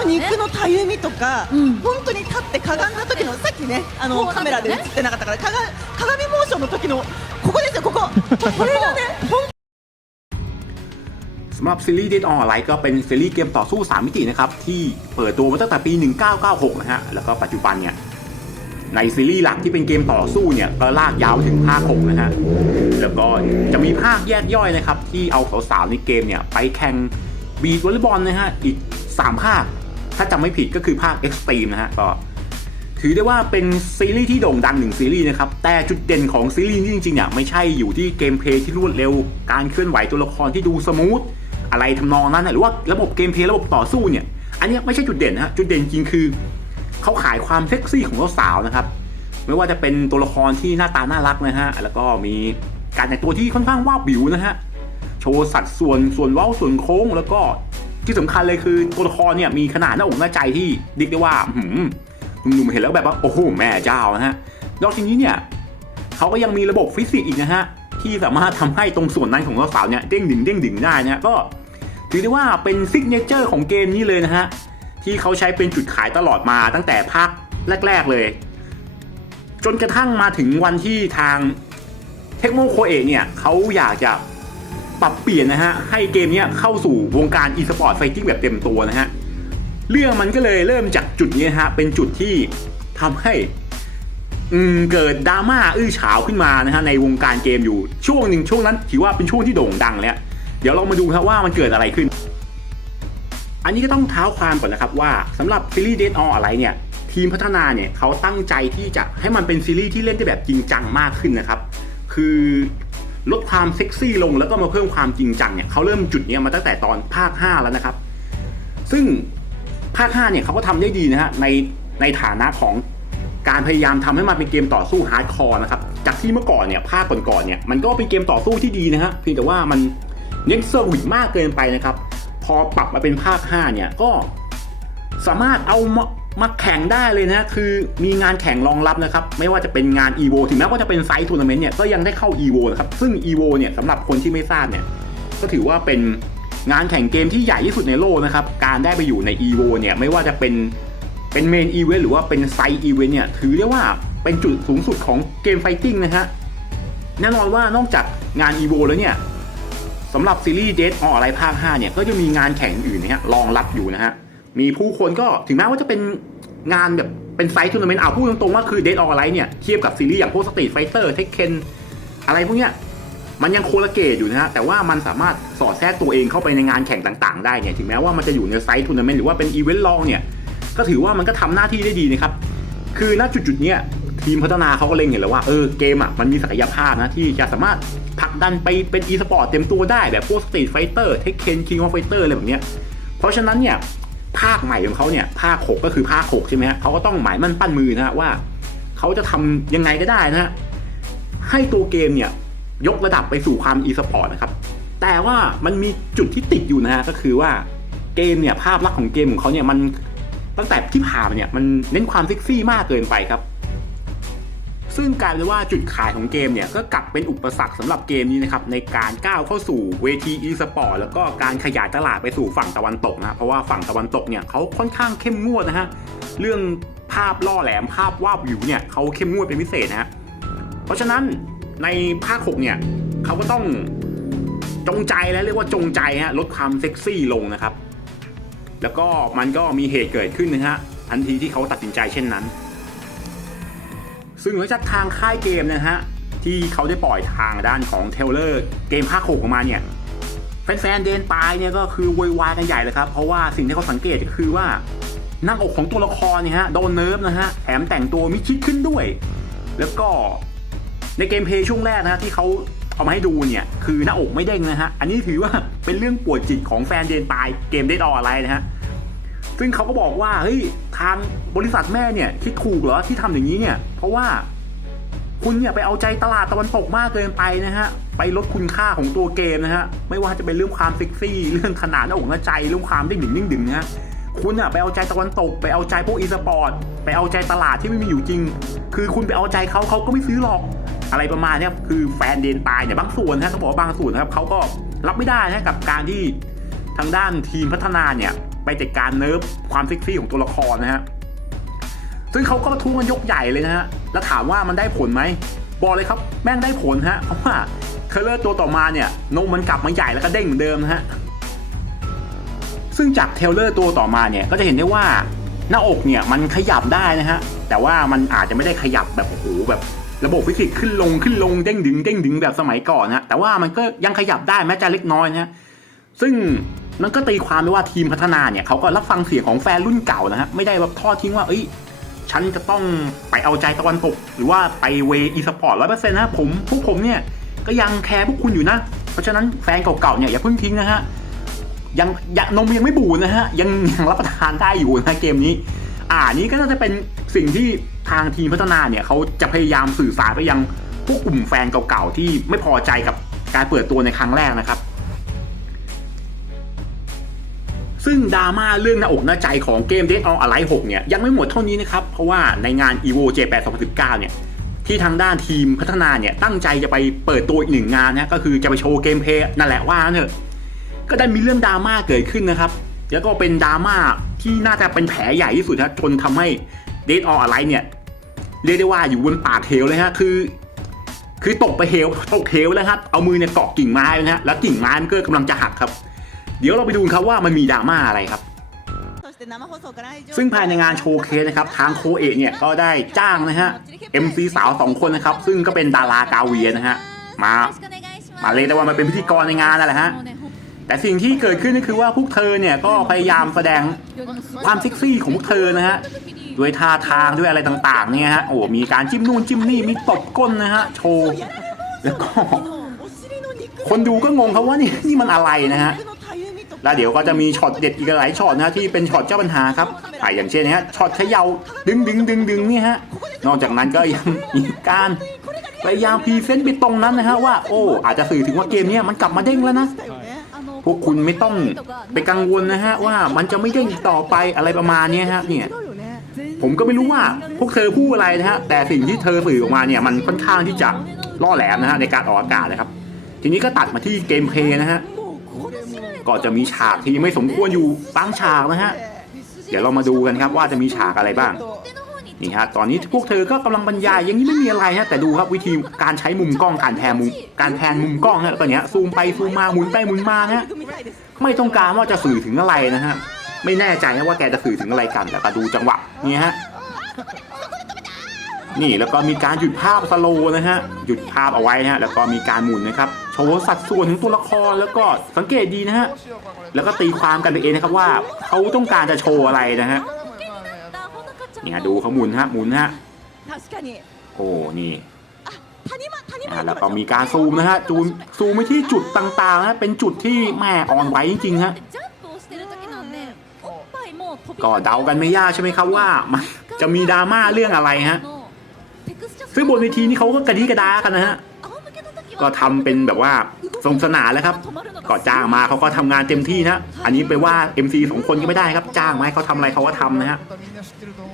の肉のたゆみとか、うん本当に立ってかがんだ時のさっきねあのこうカメラで映なんかねってなかったからかが鏡モーションの時のここですよこここれがね本 สำหรับซีรีส์ Dead or Alive ก็เป็นซีรีส์เกมต่อสู้ 3 มิตินะครับ ที่เปิดตัวมาตั้งแต่ปี 1996 นะฮะ แล้วก็ปัจจุบันเนี่ย ในซีรีส์หลักที่เป็นเกมต่อสู้เนี่ย ก็ลากยาวไปถึงภาค 6 นะฮะ แล้วก็จะมีภาคแยกย่อยนะครับ ที่เอาสาวๆในเกมเนี่ย ไปแข่งบีดวอลเลย์บอลนะฮะ อีก 3 ภาค ถ้าจำไม่ผิดก็คือภาค Extreme นะฮะก็ถือได้ว่าเป็นซีรีส์ที่โด่งดังหนึ่งซีรีส์นะครับ แต่จุดเด่นของซีรีส์นี้จริงๆเนี่ยไม่ใช่อยู่ที่เกมเพลย์ที่รวดเร็ว การเคลื่อนไหวตัวละครที่ดูสมูทอะไรทำนองนั้นหรือว่าระบบเกมเพลย์ระบบต่อสู้เนี่ย อันนี้ไม่ใช่จุดเด่นนะฮะจุดเด่นจริงคือเขาขายความเซ็กซี่ของสาวๆนะครับ ไม่ว่าจะเป็นตัวละครที่หน้าตาน่ารักนะฮะแล้วก็มีการแต่งตัวที่ค่อนข้างว่าบวิวนะฮะโชว์สัดส่วนส่วนเว้าส่วนโค้งแล้วก็ ที่สำคัญเลยคือตัวละครเนี่ยมีขนาดหน้าอกหน้าใจที่เรียกได้ว่าหือหนุ่มเห็นแล้วแบบว่าโอ้โหแม่เจ้านะฮะนอกจากนี้เนี่ยเขาก็ยังมีระบบฟิสิกส์อีกนะฮะที่สามารถทำให้ตรงส่วนนั้นของสาวเนี่ยเด้งดึงเด้งดึงได้นะฮะก็ถือได้ว่าเป็นซิกเนเจอร์ของเกมนี้เลยนะฮะที่เขาใช้เป็นจุดขายตลอดมาตั้งแต่ภาคแรก ๆเลย จนกระทั่งมาถึงวันที่ทางเทคโมโคเอะเนี่ยเขาอยากจะ ปรับเปลี่ยนนะฮะให้เกมนี้เข้าสู่วงการ e-sport fighting แบบเต็มตัวนะฮะเรื่องมันก็เลยเริ่มจากจุดนี้นะฮะเป็นจุดที่ทำให้เกิดดราม่าอื้อฉาวขึ้นมานะฮะในวงการเกมอยู่ช่วงหนึ่งช่วงนั้นถือว่าเป็นช่วงที่โด่งดังแล้วเดี๋ยวเรามาดูครับว่ามันเกิดอะไรขึ้น อันนี้ก็ต้องเท้าความก่อนนะครับว่าสำหรับซีรีส์ Dead or อะไรเนี่ยทีมพัฒนาเนี่ยเขาตั้งใจที่จะให้มันเป็นซีรีส์ที่เล่นได้แบบจริงจังมากขึ้นนะครับ คือ ลดความเซ็กซี่ลงแล้วก็มาเพิ่มความจริงจังเนี่ยเขาเริ่มจุดนี้มาตั้งแต่ตอนภาค 5 แล้วนะครับ ซึ่งภาค 5 เนี่ยเขาก็ทำได้ดีนะฮะในในฐานะของการพยายามทำให้มันเป็นเกมต่อสู้ฮาร์ดคอร์นะครับ จากที่เมื่อก่อนเนี่ยภาคก่อนๆเนี่ยมันก็เป็นเกมต่อสู้ที่ดีนะฮะเพียงแต่ว่ามันเน้นเซอร์วิสมากเกินไปนะครับ พอปรับมาเป็นภาค 5 เนี่ยก็สามารถเอา มาแข่งได้เลยนะ คือมีงานแข่งรองรับนะครับ ไม่ว่าจะเป็นงาน EVO ถึงแม้ว่าจะเป็นไซต์ทัวร์นาเมนต์เนี่ยก็ยังได้เข้า EVO นะครับ ซึ่ง EVO เนี่ยสำหรับคนที่ไม่ทราบเนี่ยก็ถือว่าเป็นงานแข่งเกมที่ใหญ่ที่สุดในโลกนะครับ การได้ไปอยู่ใน EVO เนี่ยไม่ว่าจะเป็นเป็นเมนอีเวนต์หรือว่าเป็นไซต์อีเวนต์เนี่ยถือได้ว่าเป็นจุดสูงสุดของเกมไฟติ้งนะฮะแน่นอนว่านอกจากงาน EVO แล้วเนี่ยสำหรับซีรีส์ Dead or Alive ภาค 5 เนี่ยก็จะมีงานแข่งอื่นนะฮะรองรับอยู่นะฮะ มีผู้คนก็ถึงแม้ว่าจะเป็นงานแบบเป็นไซต์ทัวร์นาเมนต์เอาพูดตรงๆว่าคือ Dead or Alive เนี่ยเทียบกับซีรีส์อย่างพวก Street Fighter Tekken อะไรพวกเนี้ยมันยังโคละเกตอยู่นะฮะแต่ว่ามันสามารถสอดแทรกตัวเองเข้าไปในงานแข่งต่างๆ ได้เนี่ยถึงแม้ว่ามันจะอยู่ในไซต์ทัวร์นาเมนต์หรือว่าเป็นอีเวนต์ลองเนี่ยก็ถือว่ามันก็ทำหน้าที่ได้ดีนะครับคือณจุดๆเนี้ยทีมพัฒนาเขาก็เล็งเห็นแล้วว่าเออเกมอะมันมีศักยภาพนะที่จะสามารถผลักดันไปเป็นอีสปอร์ตเต็มตัวได้แบบพวกสตรีทไฟเตอร์เทคเคนคิงออฟไฟเตอร์อะไรแบบเนี้ยเพราะฉะนั้นเนี่ย ภาคใหม่ของเขาเนี่ยภาค6ก็คือภาค6ใช่ไหมฮะเขาก็ต้องหมายมั่นปั้นมือนะฮะว่าเขาจะทำยังไงก็ได้นะฮะให้ตัวเกมเนี่ยยกระดับไปสู่ความอีสปอร์ตนะครับ แต่ว่ามันมีจุดที่ติดอยู่นะฮะก็คือว่าเกมเนี่ยภาพลักษณ์ของเกมของเขาเนี่ยมันตั้งแต่ที่ผ่านเนี่ยมันเน้นความเซ็กซี่มากเกินไปครับ ซึ่งกลายเป็นว่าจุดขายของเกมเนี่ยก็กลับเป็นอุปสรรคสำหรับเกมนี้นะครับในการก้าวเข้าสู่เวทีอีสปอร์ตแล้วก็การขยายตลาดไปสู่ฝั่งตะวันตกนะเพราะว่าฝั่งตะวันตกเนี่ยเขาค่อนข้างเข้มงวดนะฮะเรื่องภาพล่อแหลมภาพวาบวิวเนี่ยเขาเข้มงวดเป็นพิเศษนะฮะเพราะฉะนั้นในภาค6เนี่ยเขาก็ต้องจงใจและเรียกว่าจงใจฮะลดความเซ็กซี่ลงนะครับ แล้วก็มันก็มีเหตุเกิดขึ้นนะฮะทันทีที่เขาตัดสินใจเช่นนั้น ซึ่งหลังจากทางค่ายเกมนะฮะที่เขาได้ปล่อยทางด้านของเทเลอร์เกมภาค6ออกมาเนี่ยแฟนๆเดนตายเนี่ยก็คือโวยวายกันใหญ่เลยครับ เพราะว่าสิ่งที่เขาสังเกตก็คือว่าหน้าอกของตัวละครเนี่ยฮะโดนเนิร์ฟนะฮะแถมแต่งตัวมิดชิดขึ้นด้วย แล้วก็ในเกมเพย์ช่วงแรกนะฮะที่เขาเอามาให้ดูเนี่ยคือหน้าอกไม่เด้งนะฮะอันนี้ถือว่าเป็นเรื่องปวดจิตของแฟนเดนตายเกมเดดออะไรนะฮะ ซึ่งเขาก็บอกว่าเฮ้ยทางบริษัทแม่เนี่ยคิดถูกเหรอที่ทำอย่างนี้เนี่ย เพราะว่าคุณเนี่ยไปเอาใจตลาดตะวันตกมากเกินไปนะฮะ ไปลดคุณค่าของตัวเกมนะฮะ ไม่ว่าจะเป็นเรื่องความเซ็กซี่ เรื่องขนาดหน้าอกหน้าใจ เรื่องความเด้งดึงนิ่งดึงนะฮะ คุณอะไปเอาใจตะวันตก ไปเอาใจพวกอีสปอร์ต ไปเอาใจตลาดที่ไม่มีอยู่จริง คือคุณไปเอาใจเขาเขาก็ไม่ซื้อหรอก อะไรประมาณเนี้ยคือแฟนเดนตายเนี่ยบางส่วนนะต้องบอกว่าบางส่วนนะครับเขาก็รับไม่ได้นะกับการที่ทางด้านทีมพัฒนาเนี่ย ไปจัดการเนิร์ฟความเซ็กซี่ของตัวละครนะฮะซึ่งเขาก็ประท้วงกันยกใหญ่เลยนะฮะแล้วถามว่ามันได้ผลไหมบอกเลยครับแม่งได้ผลฮะเพราะว่าเคเลอร์ตัวต่อมาเนี่ยนมมันกลับมาใหญ่แล้วก็เด้งเหมือนเดิมนะฮะซึ่งจากเทเลอร์ตัวต่อมาเนี่ยก็จะเห็นได้ว่าหน้าอกเนี่ยมันขยับได้นะฮะแต่ว่ามันอาจจะไม่ได้ขยับแบบโอ้โหแบบระบบฟิสิกส์ขึ้นลงขึ้นลงเด้งดึงเด้งดึงแบบสมัยก่อนนะฮะแต่ว่ามันก็ยังขยับได้แม้จะเล็กน้อยนะฮะซึ่ง มันก็ตีความได้ว่าทีมพัฒนาเนี่ยเขาก็รับฟังเสียงของแฟนรุ่นเก่านะฮะไม่ได้แบบทอดทิ้งว่า เอ้ย ฉันจะต้องไปเอาใจตะวันตก หรือว่าไปเวอีสปอร์ตร้อยเปอร์เซ็นต์นะผมพวกผมเนี่ยก็ยังแคร์พวกคุณอยู่นะ เพราะฉะนั้นแฟนเก่าๆเนี่ยอย่าเพิ่งทิ้งนะฮะยังยังนมยังไม่บูดนะฮะยังยังรับประทานได้อยู่นะเกมนี้ อ่านี้ก็น่าจะเป็นสิ่งที่ทางทีมพัฒนาเนี่ยเขาจะพยายามสื่อสารไปยังพวกกลุ่มแฟนเก่าๆที่ไม่พอใจกับการเปิดตัวในครั้งแรกนะครับ ซึ่งดราม่าเรื่องหน้าอกหน้าใจของเกม Dead or Alive 6 เนี่ย ยังไม่หมดเท่านี้นะครับ เพราะว่าในงาน EVO J8 2019 เนี่ย ที่ทางด้านทีมพัฒนาเนี่ย ตั้งใจจะไปเปิดตัวอีกหนึ่งงานนะก็คือจะไปโชว์เกมเพย์นั่นแหละว่างั้นอะก็ได้มีเรื่องดราม่าเกิดขึ้นนะครับ แล้วก็เป็นดราม่าที่น่าจะเป็นแผลใหญ่ที่สุดนะจนทำให้ Dead or Alive เนี่ยเรียกได้ว่าอยู่บนปากเหวเลยฮะคือคือตกไปเหวตกเหวแล้วครับเอามือเนี่ยเกาะกิ่งไม้นะฮะแล้วกิ่งไม้มันก็กำลังจะหักครับ เดี๋ยวเราไปดูครับว่ามันมีดราม่าอะไรครับ ซึ่งภายในงานโชว์เคสนะครับทางโคเอะเนี่ยก็ได้จ้างนะฮะ MC สาวสองคนนะครับ ซึ่งก็เป็นดารากาเวียนะฮะมามาเลยแต่ว่ามาเป็นพิธีกรในงานนั่นแหละฮะแต่สิ่งที่เกิดขึ้นก็คือว่าพวกเธอเนี่ยก็พยายามแสดงความเซ็กซี่ของพวกเธอนะฮะด้วยท่าทางด้วยอะไรต่างๆเนี่ยฮะโอ้มีการจิ้มนู่นจิ้มนี่มีตบก้นนะฮะโชว์แล้วก็คนดูก็งงครับว่านี่นี่มันอะไรนะฮะ แล้วเดี๋ยวก็จะมีช็อตเด็ดอีกหลายช็อตนะที่เป็นช็อตเจ้าปัญหาครับอ่าอย่างเช่นนะฮะช็อตเขย่าดึงดึงดึงดึงนี่ฮะนอกจากนั้นก็ยังมีการพยายามพรีเซนต์ไปตรงนั้นนะฮะว่าโอ้อาจจะสื่อถึงว่าเกมนี้มันกลับมาเด้งแล้วนะพวกคุณไม่ต้องไปกังวลนะฮะว่ามันจะไม่เด้งต่อไปอะไรประมาณนี้ฮะเนี่ยผมก็ไม่รู้ว่าพวกเธอพูดอะไรนะฮะแต่สิ่งที่เธอสื่อออกมาเนี่ยมันค่อนข้างที่จะล่อแหลมนะฮะในการออกอากาศเลยครับ ทีนี้ก็ตัดมาที่เกมเพย์นะฮะ ก็จะมีฉากที่ไม่สมควรอยู่บางฉากนะฮะ เดี๋ยวเรามาดูกันครับว่าจะมีฉากอะไรบ้าง นี่ฮะ ตอนนี้พวกเธอก็กำลังบรรยายอย่างนี้ไม่มีอะไรฮะ แต่ดูครับวิธีการใช้มุมกล้องการแทนมุมการแทนมุมกล้องฮะตอนนี้ซูมไปซูมมาหมุนไปหมุนมาฮะ ไม่ต้องการว่าจะสื่อถึงอะไรนะฮะ ไม่แน่ใจนะว่าแกจะสื่อถึงอะไรกันแต่ก็ดูจังหวะนี่ฮะนี่แล้วก็มีการหยุดภาพสโลนะฮะหยุดภาพเอาไว้ฮะแล้วก็มีการหมุนนะครับ โชว์สัดส่วนถึงตัวละครแล้วก็สังเกตดีนะฮะ แล้วก็ตีความกันเองนะครับว่าเขาต้องการจะโชว์อะไรนะฮะ เนี่ยดูเขาหมุนฮะหมุนฮะ โอ้นี่แล้วก็มีการซูมนะฮะซูมซูมไปที่จุดต่างๆนะเป็นจุดที่แม่อ่อนไหวจริงๆฮะก็เดากันไม่ยากใช่ไหมครับว่ามันจะมีดราม่าเรื่องอะไรฮะซึ่งบนเวทีนี้เขาก็กระดิกระดากันนะฮะ ก็ทำเป็นแบบว่าสนุกสนานแล้วครับก็จ้างมาเขาก็ทำงานเต็มที่นะอันนี้ไปว่า MC สองคนก็ไม่ได้ครับ จ้างมาให้เขาทำอะไรเขาก็ทำนะฮะ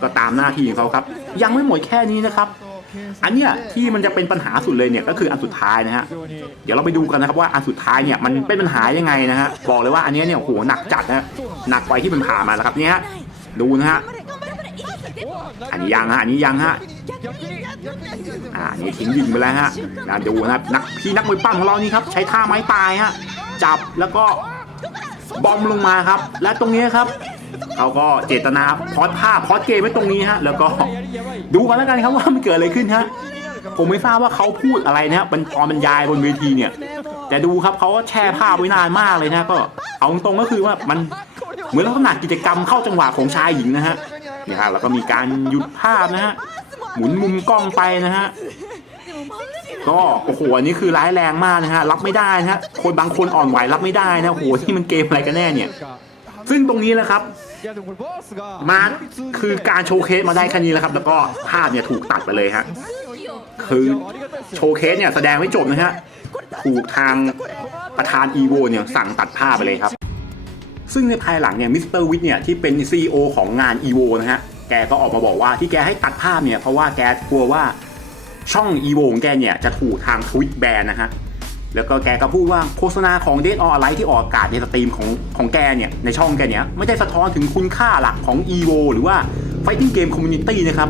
ก็ตามหน้าที่ของเขาครับ ยังไม่หมดแค่นี้นะครับ อันเนี้ยที่มันจะเป็นปัญหาสุดเลยเนี่ยก็คืออันสุดท้ายนะฮะเดี๋ยวเราไปดูกันนะครับว่าอันสุดท้ายเนี่ยมันเป็นปัญหายังไงนะฮะบอกเลยว่าอันเนี้ยเนี่ยโหหนักจัดนะหนักไปที่มันผ่านมาแล้วครับเนี่ยดูนะฮะอันนี้ยังฮะอันนี้ยังฮะ อ่านี่ทิ้งยิงไปแล้วฮะนะดูนะครับนักพี่นักมวยปั้มของเรานี่ครับใช้ท่าไม้ตายฮะจับแล้วก็บอมลงมาครับ และตรงนี้ครับเขาก็เจตนาพอดภาพพอดเกมไว้ตรงนี้ฮะแล้วก็ดูกันแล้วกันครับว่ามันเกิดอะไรขึ้นฮะผมไม่ทราบว่าเขาพูดอะไรนะฮะเป็นตอนบรรยายบนเวทีเนี่ย แต่ดูครับเขาก็แช่ภาพไว้นานมากเลยนะก็เอาตรงก็คือว่ามันเหมือนลักษณะกิจกรรมเข้าจังหวะของชายหญิงนะฮะนี่ฮะแล้วก็มีการหยุดภาพนะฮะ หมุนมุมกล้องไปนะฮะก็โอ้โหอันนี้คือร้ายแรงมากนะฮะรับไม่ได้นะฮะคนบางคนอ่อนไหวรับไม่ได้นะโอ้โหที่มันเกมอะไรกันแน่เนี่ย ซึ่งตรงนี้แหละครับมาคือการโชว์เคสมาได้แค่นี้แล้วครับ แล้วก็ภาพเนี่ยถูกตัดไปเลยฮะคือโชว์เคสเนี่ยแสดงไม่จบนะฮะถูกทางประธานอีโวเนี่ยสั่งตัดภาพไปเลยครับ ซึ่งในภายหลังเนี่ยมิสเตอร์วิทเนี่ยที่เป็น CEO ของงาน EVO นะฮะ แกก็ออกมาบอกว่าที่แกให้ตัดภาพเนี่ยเพราะว่าแกกลัวว่าช่อง EVO ของแกเนี่ยจะถูกทางทวิตแบนนะฮะ แล้วก็แกก็พูดว่าโฆษณาของ Dead or Alive ที่ออกอากาศในสตรีมของของแกเนี่ยในช่องแกเนี่ยไม่ได้สะท้อนถึงคุณค่าหลักของ EVO หรือว่า Fighting Game Community นะครับ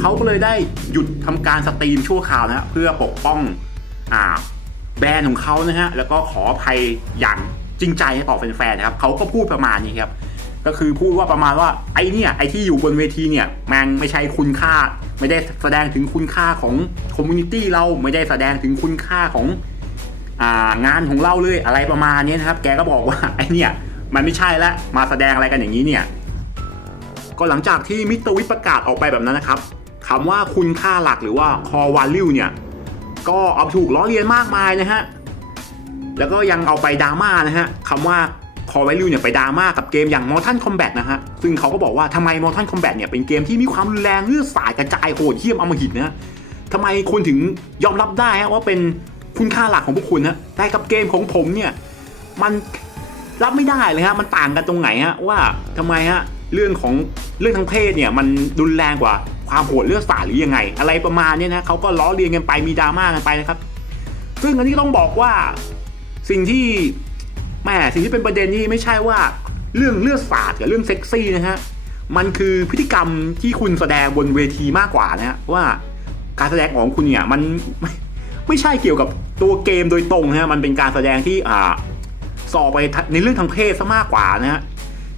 เขาก็เลยได้หยุดทำการสตรีมชั่วคราวนะฮะเพื่อปกป้องอ่าแบรนด์ของเขานะฮะแล้วก็ขออภัยอย่างจริงใจต่อแฟนๆนะครับเขาก็พูดประมาณนี้ครับ ก็คือพูดว่าประมาณว่าไอ้เนี่ยไอ้ที่อยู่บนเวทีเนี่ยแมันไม่ใช่คุณค่า ไม่ได้แสดงถึงคุณค่าของคอมมูนิตี้เราไม่ได้แสดงถึงคุณค่าของอ่างานของเราเลยอะไรประมาณนี้นะครับ แกก็บอกว่าไอ้เนี่ยมันไม่ใช่ละมาแสดงอะไรกันอย่างนี้เนี่ยก็หลังจากที่มิสเตอร์วิทประกาศออกไปแบบนั้นนะครับคำว่าคุณค่าหลักหรือว่า core value เนี่ยก็เอาถูกล้อเลียนมากมายนะฮะแล้วก็ยังเอาไปดราม่านะฮะคำว่า core value เนี่ยไปดราม่ากับเกมอย่าง Mortal Kombat นะฮะ ซึ่งเขาก็บอกว่าทำไม Mortal Kombat เนี่ยเป็นเกมที่มีความรุนแรงเลือดสาดกระจายโหดเหี้ยมอมหิตนะทำไมคุณถึงยอมรับได้ฮะว่าเป็นคุณค่าหลักของพวกคุณนะแต่กับเกมของผมเนี่ยมันรับไม่ได้เลยฮะมันต่างกันตรงไหนฮะว่าทำไมฮะเรื่องของเรื่องทางเพศเนี่ยมันรุนแรงกว่าความโหดเลือดสาดหรือยังไง อะไรประมาณเนี้นะเขาก็ล้อเลียนกันไปมีดราม่ากันไปนะครับ ซึ่งอันนี้ต้องบอกว่าสิ่งที่ แหม่สิ่งที่เป็นประเด็นนี่ไม่ใช่ว่าเรื่องเลือดสาดกับเรื่องเซ็กซี่นะฮะ มันคือพฤติกรรมที่คุณแสดงบนเวทีมากกว่านะฮะว่าการแสดงของคุณเนี่ยมันไม่ไม่ใช่เกี่ยวกับตัวเกมโดยตรงนะฮะมันเป็นการแสดงที่อ่าสอบไปในเรื่องทางเพศซะมากกว่านะฮะ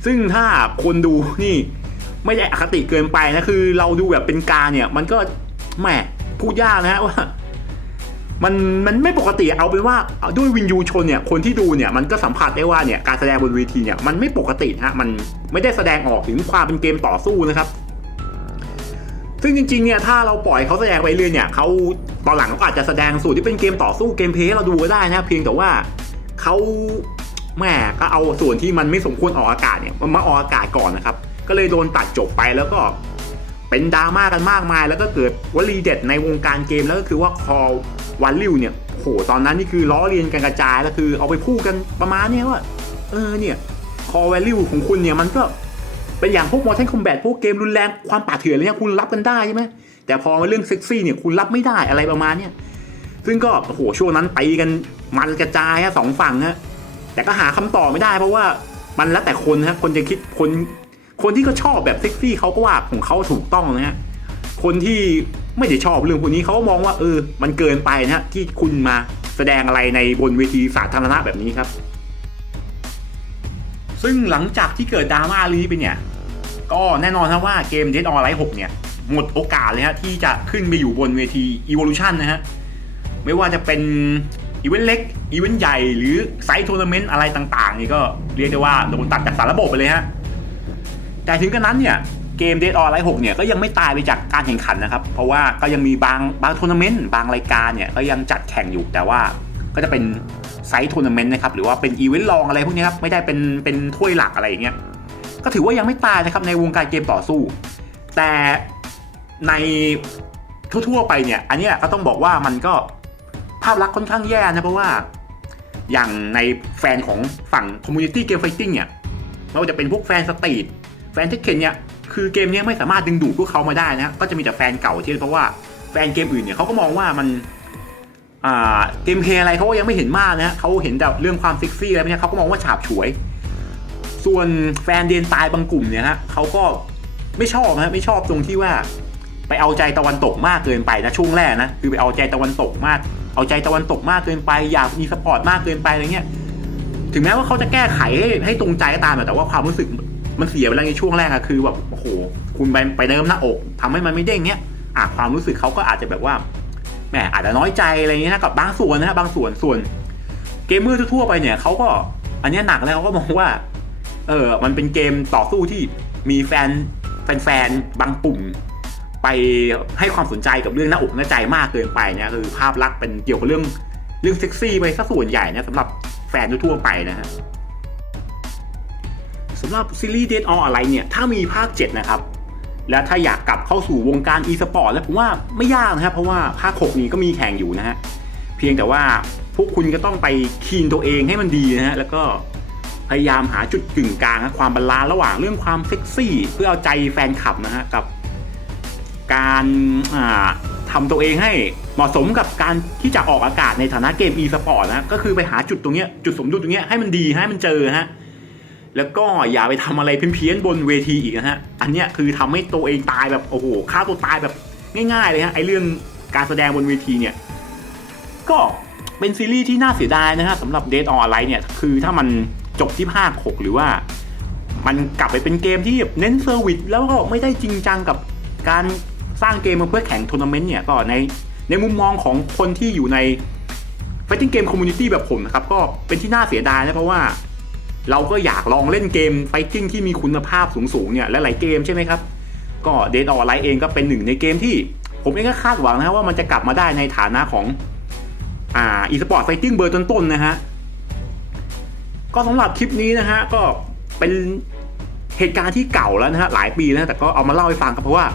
ซึ่งถ้าคนดูนี่ไม่ได้อคติเกินไปนะคือ เราดูแบบเป็นการเนี่ย มันก็แหมพูดยากนะฮะว่า มันมันไม่ปกติเอาเป็นว่าด้วยวินยูชนเนี่ยคนที่ดูเนี่ยมันก็สัมผัสได้ว่าเนี่ยการแสดงบนเวทีเนี่ยมันไม่ปกตินะฮะมันไม่ได้แสดงออกถึงความเป็นเกมต่อสู้นะครับ ซึ่งจริงๆเนี่ยถ้าเราปล่อยเขาแสดงไปเรื่อยเนี่ยเขาตอนหลังเขาอาจจะแสดงสูตรที่เป็นเกมต่อสู้เกมเพลย์ให้เราดูก็ได้นะเพียงแต่ว่าเขาแหม่ก็เอาส่วนที่มันไม่สมควรออกอากาศเนี่ยมันมาออกอากาศก่อนนะครับ ก็เลยโดนตัดจบไปแล้วก็เป็นดราม่ากันมากมาย แล้วก็เกิดวลีเด็ดในวงการเกมแล้วก็คือว่าคอ วันลิวเนี่ยโหตอนนั้นนี่คือล้อเลียนกันกระจายแล้วคือเอาไปพูดกันประมาณนี้ว่า เออเนี่ยคอ value ของคุณเนี่ยมันก็เป็นอย่างพวก Mortal Kombat พวกเกมรุนแรงความป่าเถื่อนอะไรเนี่ยคุณรับกันได้ใช่ไหมแต่พอมาเรื่องเซ็กซี่เนี่ยคุณรับไม่ได้อะไรประมาณเนี้ยซึ่งก็โหช่วงนั้นตีกันมันกระจายฮะสองฝั่งฮะแต่ก็หาคำตอบไม่ได้ เพราะว่ามันแล้วแต่คนฮะคนจะคิดคนคนที่ก็ชอบแบบเซ็กซี่เขาก็ว่าของเขาถูกต้องนะฮะคนที่ ไม่ได้ชอบเรื่องพวกนี้เขามองว่าเออ มันเกินไปนะฮะที่คุณมาแสดงอะไรในบนเวทีสาธารณะแบบนี้ครับ ซึ่งหลังจากที่เกิดดราม่าลีไปเนี่ย ก็แน่นอนครับว่าเกม Dead or Alive 6 เนี่ย หมดโอกาสเลยฮะที่จะขึ้นไปอยู่บนเวที Evolution นะฮะ ไม่ว่าจะเป็นอีเวนต์เล็ก อีเวนต์ใหญ่หรือไซต์ทัวร์นาเมนต์อะไรต่างๆ นี่ก็เรียกได้ว่าโดนตัดจากสารระบบไปเลยฮะ แต่ถึงกระนั้นเนี่ย เกม Dead or Alive 6เนี่ยก็ยังไม่ตายไปจากการแข่งขันนะครับ เพราะว่าก็ยังมีบางบางทัวร์นาเมนต์บางรายการเนี่ยก็ยังจัดแข่งอยู่แต่ว่าก็จะเป็นไซต์ทัวร์นาเมนต์นะครับหรือว่าเป็นอีเวนต์รองอะไรพวกนี้ครับไม่ได้เป็นเป็นถ้วยหลักอะไรอย่างเงี้ยก็ถือว่ายังไม่ตายนะครับในวงการเกมต่อสู้ แต่ในทั่วๆไปเนี่ยอันเนี้ยก็ต้องบอกว่ามันก็ภาพลักษณ์ค่อนข้างแย่นะเพราะว่าอย่างในแฟนของฝั่งคอมมูนิตี้เกมไฟติ้งเนี่ยไม่ว่าจะเป็นพวกแฟนสตรีทแฟนเทคเคนเนี่ย คือเกมนี้ไม่สามารถดึงดูดพวกเขามาได้นะก็จะมีแต่แฟนเก่าที่เพราะว่าแฟนเกมอื่นเนี่ยเขาก็มองว่ามันเกมเพลย์อะไรเขาก็ยังไม่เห็นมากนะเขาเห็นแต่เรื่องความเซ็กซี่อะไรเนี้ยเขาก็มองว่าฉาบฉวย ส่วนแฟนเดนตายบางกลุ่มเนี่ยฮะเขาก็ไม่ชอบนะไม่ชอบตรงที่ว่า ไปเอาใจตะวันตกมากเกินไปนะช่วงแรกนะคือไปเอาใจตะวันตกมาก เอาใจตะวันตกมากเกินไป อยากมีสปอร์ตมากเกินไปอะไรเงี้ยถึงแม้ว่าเขาจะแก้ไขให้ใหตรงใจก็ตามแต่ว่าความรู้สึกมันเสียไปแล้วในช่วงแรกอะคือแบบ หคุณไปไปเดิมหน้าอกทำให้มันไม่เด้งเงี้ยอะความรู้สึกเขาก็อาจจะแบบว่าแหมอาจจะน้อยใจอะไรเงี้ยนะกับบางส่วนนะบางส่วนส่วน เกมเมอร์ทั่วไปเนี่ยเขาก็ อันนี้หนักแล้วเขาก็มองว่า เออมันเป็นเกมต่อสู้ที่มีแฟนแฟนๆบางปุ่มไปให้ความสนใจกับเรื่องหน้าอกหน้าใจมากเกินไปเนี่ยคือภาพลักษณ์เป็นเกี่ยวกับเรื่องเรื่องเซ็กซี่ไปซะส่วนใหญ่นะสำหรับแฟนทั่วไปนะฮะ สำหรับซีรีส์ Dead or Alive เนี่ยถ้ามีภาค 7 นะครับ และถ้าอยากกลับเข้าสู่วงการ e-sport แล้วผมว่าไม่ยากนะครับ เพราะว่าภาค 6 นี้ก็มีแข่งอยู่นะฮะ เพียงแต่ว่าพวกคุณก็ต้องไปคีนตัวเองให้มันดีนะฮะ แล้วก็พยายามหาจุดกึ่งกลางความบาลานซ์ระหว่างเรื่องความเซ็กซี่ เพื่อเอาใจแฟนคลับนะฮะกับการอ่าทำตัวเองให้เหมาะสมกับการที่จะออกอากาศในฐานะเกม e สปอร์ตนะก็คือไปหาจุดตรงเนี้ยจุดสมดุลตรงเนี้ยให้มันดีให้มันเจอฮะ แล้วก็อย่าไปทำอะไรเพี้ยนๆบนเวทีอีกนะฮะ อันเนี้ยคือทำให้ตัวเองตายแบบโอ้โหฆ่าตัวตายแบบง่ายๆเลยฮะไอเรื่องการแสดงบนเวทีเนี่ย ก็เป็นซีรีส์ที่น่าเสียดายนะฮะสำหรับ Dead or Alive เนี่ย คือถ้ามันจบที่ภาค6หรือว่า มันกลับไปเป็นเกมที่เน้นเซอร์วิสแล้วก็ไม่ได้จริงจังกับการสร้างเกมมาเพื่อแข่งทัวร์นาเมนต์เนี่ยก็ในในมุมมองของคนที่อยู่ใน Fighting Game Community แบบผมนะครับ ก็เป็นที่น่าเสียดายนะเพราะว่า เราก็อยากลองเล่นเกม Fighting ที่มีคุณภาพสูงๆเนี่ยหลายๆเกมใช่ไหมครับ ก็ Dead or Alive เองก็เป็นหนึ่งในเกมที่ ผมเองก็คาดหวังนะว่ามันจะกลับมาได้ในฐานะของอ่า e-sport fighting เบอร์ต้นๆนะฮะก็สำหรับคลิปนี้นะฮะก็เป็นเหตุการณ์ที่เก่าแล้วนะฮะหลายปีแล้วแต่ก็เอามาเล่าให้ฟังครับเพราะว่า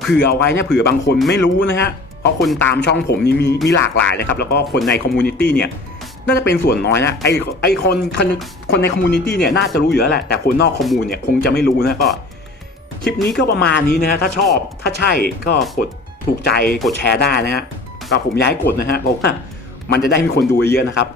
เผื่อเอาไว้เนี่ยเผื่อบางคนไม่รู้นะฮะเพราะคนตามช่องผมนี่มีมีหลากหลายนะครับแล้วก็คนในคอมมูนิตี้เนี่ย น่าจะเป็นส่วนน้อยนะไอไอคนคนคนในคอมมูนิตี้เนี่ยน่าจะรู้อยู่แล้วแหละแต่คนนอกคอมมูนเนี่ยคงจะไม่รู้นะก็คลิปนี้ก็ประมาณนี้นะฮะถ้าชอบถ้าใช่ก็กดถูกใจกดแชร์ได้นะฮะก็ผมย้ายกดนะฮะเพราะว่ามันจะได้มีคนดูเยอะนะครับ